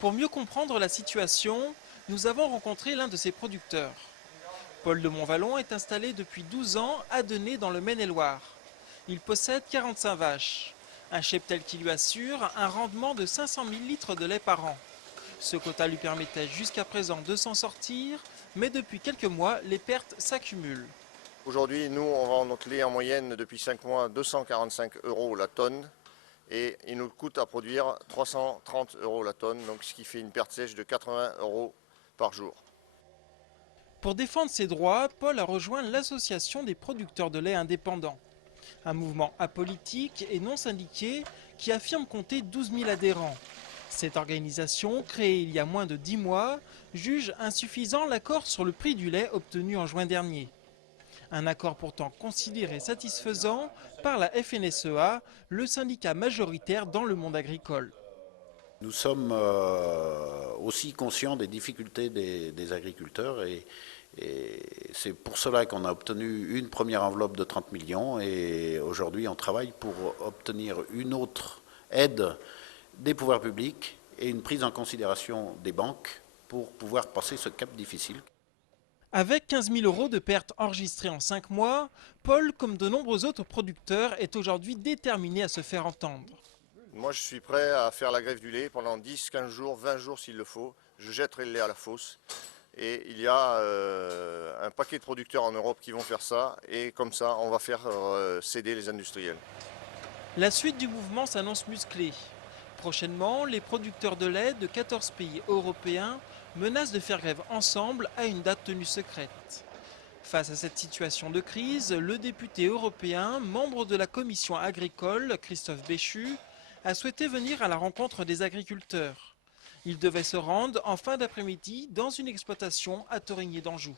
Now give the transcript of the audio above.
Pour mieux comprendre la situation, nous avons rencontré l'un de ses producteurs. Paul de Montvallon est installé depuis 12 ans à Denay dans le Maine-et-Loire. Il possède 45 vaches, un cheptel qui lui assure un rendement de 500 000 litres de lait par an. Ce quota lui permettait jusqu'à présent de s'en sortir, mais depuis quelques mois, les pertes s'accumulent. Aujourd'hui, nous, on vend notre lait en moyenne depuis 5 mois 245 € la tonne et il nous coûte à produire 330 € la tonne, donc ce qui fait une perte sèche de 80 € par jour. Pour défendre ses droits, Paul a rejoint l'association des producteurs de lait indépendants, un mouvement apolitique et non syndiqué qui affirme compter 12 000 adhérents. Cette organisation, créée il y a moins de 10 mois, juge insuffisant l'accord sur le prix du lait obtenu en juin dernier. Un accord pourtant considéré satisfaisant par la FNSEA, le syndicat majoritaire dans le monde agricole. Nous sommes aussi conscients des difficultés des agriculteurs et c'est pour cela qu'on a obtenu une première enveloppe de 30 millions et aujourd'hui on travaille pour obtenir une autre aide des pouvoirs publics et une prise en considération des banques pour pouvoir passer ce cap difficile. Avec 15 000 € de pertes enregistrées en 5 mois, Paul, comme de nombreux autres producteurs, est aujourd'hui déterminé à se faire entendre. Moi, je suis prêt à faire la grève du lait pendant 10, 15 jours, 20 jours s'il le faut. Je jetterai le lait à la fosse. Et il y a un paquet de producteurs en Europe qui vont faire ça. Et comme ça, on va faire céder les industriels. La suite du mouvement s'annonce musclée. Prochainement, les producteurs de lait de 14 pays européens menacent de faire grève ensemble à une date tenue secrète. Face à cette situation de crise, le député européen, membre de la commission agricole, Christophe Béchu, a souhaité venir à la rencontre des agriculteurs. Il devait se rendre en fin d'après-midi dans une exploitation à Thorigny d'Anjou.